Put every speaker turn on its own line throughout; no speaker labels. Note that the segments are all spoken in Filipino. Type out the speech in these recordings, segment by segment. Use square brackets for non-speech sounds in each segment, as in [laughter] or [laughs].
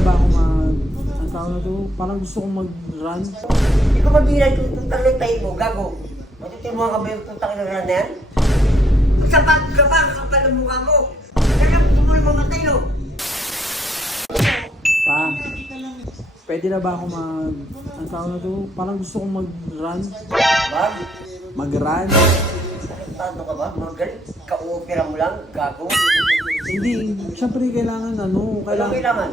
na ba ako mag... Ang tawag na to? Parang gusto kong mag-run.
Hindi ko mabilang kung tutang ng tayo mo, gago. Matutulungan ka ba yung tutang ng rana yan? Magsapat ka ba? Ang kapal ng mukha mo. Kaya gusto mo yung mamatay, no?
Pa, pwede na ba ako mag... Ang tawag na to? Parang gusto kong mag-run.
Wag.
Mag-run.
Ano ka ba? Magaling. Ka-opera mo lang, gago.
Hindi, syempre kailangan ano, kailangan,
kailangan.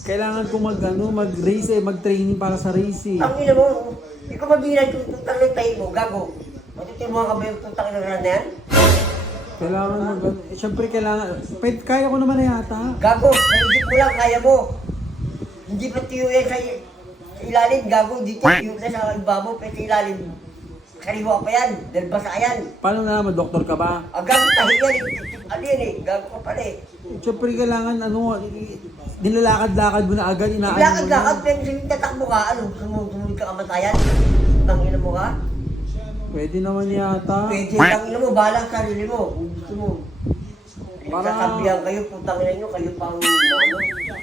Kailangan ko mag ano, mag-race eh, mag-training para sa race eh.
Ang ina mo, hindi ko mabilang kung tutang ng tayo mo, gago. Matutulungan ka ba yung tutang ng rana yan?
Kailangan mag eh, syempre kailangan, pwede, kaya ko naman na yata.
Gago, naisip mo lang, kaya mo. Hindi pa tiyo yan sa, sa ilalim, gago. Dito, tiyo na sa ibabaw, pero sa ilalim. Kariwa pa yan, dahil basa yan.
Paano na naman, doktor ka ba?
Ang gago tahi yan, eh. ano yan eh, gago ka pala eh.
Syempre kailangan ano, nilalakad-lakad mo na agad, inaano mo
Lakad-lakad,
na.
pero sa tatakbo ka, ano, sumunod ka kamatayan. Tangina mo ka?
Pwede naman yata.
Pwede lang ina mo, balang sarili mo. Kung gusto mo.
Para-
Nagsasabihan kayo, putang ina nyo, kayo pang ano.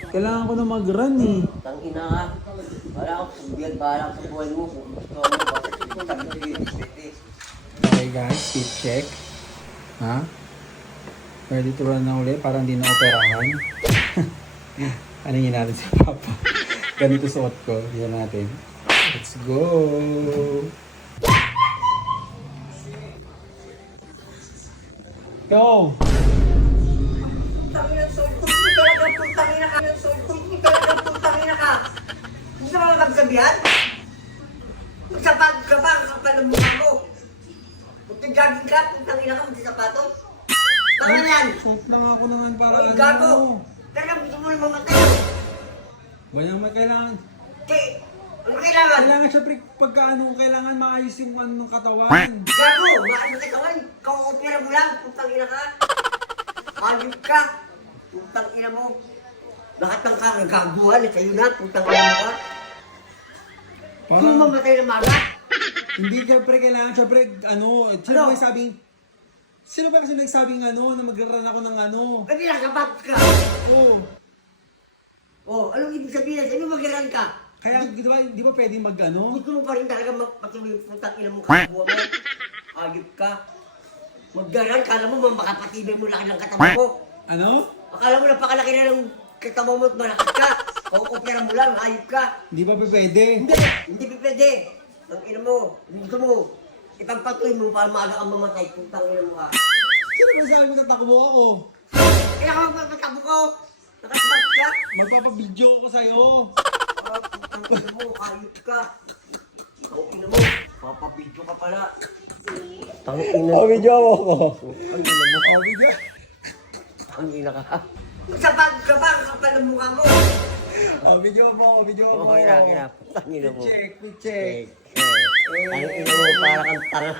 Kailangan ko na mag-run eh.
Tang ina ka. Wala akong sabihan, balang sa buhay mo. Kung gusto mo, ko yun, pwede.
Okay guys, speed check. Ha? Ready to run na uli para hindi na operahan. [laughs] Aningin natin si Papa. Ganito suot ko. Yan natin. Let's go! Go!
Magsapag ka? Ang kapal ng mukha mo. Kung jogging ka, putang ina ka, magsasapatos. Tama yan.
Suot lang ako naman para
Oy, gago. Talaga gusto mo lang mamatay.
Bayan may kailangan.
Kaya, ano kailangan?
Kailangan syempre pagka ano, kailangan maayos yung ano ng katawan.
Gago, maano ka kawan? Kau-opera mo lang, putang ina ka. Hayop ka. Putang ina mo. Lahat ng kagagaguhan, eh, sa'yo na, putang ina mo ka. Kung
Parang,
mamatay na maga, [laughs]
hindi syempre kailangan, syempre ano, sino
Ano?
ba sabing, sino ba kasi nagsabing ano, na mag-run ako ng ano?
pwede lang kapag ka.
Oo.
Oh, anong ibig sabihin? Sa'yo magalan ka.
Kaya, di ba, di ba pwedeng mag ano?
Gusto mo pa rin talaga magpatuloy yung putang ina mo kagaguhan mo. Hayop ka. Maggaran, kala mo makapatibay mo laki ng katawan mo.
Ano?
Akala mo napakalaki na ng katawan mo at malakas ka. Mo [laughs] lang, hayop ka.
Di ba pa pwede?
Hindi, hindi pa pwede. Ang ina mo, gusto mo, ipagpatuloy mo para maaga kang mamatay, putang ina mo ka.
Sino ba sabi mo tatakbo ako?
Kaya ka magpapatabo ko, nakasabag ka.
Magpapabidyo ko sa'yo.
Ah, putang ina mo, hayop ka. Ang ina mo, papabidyo ka pala. Tang ina
Oh, video mo ko.
Ang ina mo,
Oh, video.
ang ina ka. Sabag ka ba, ang kapal ng mukha mo?
Oh, video mo, video mo.
Na, kaya, putang ina mo.
Check, we check.
Ang ina mo, para kang tanga.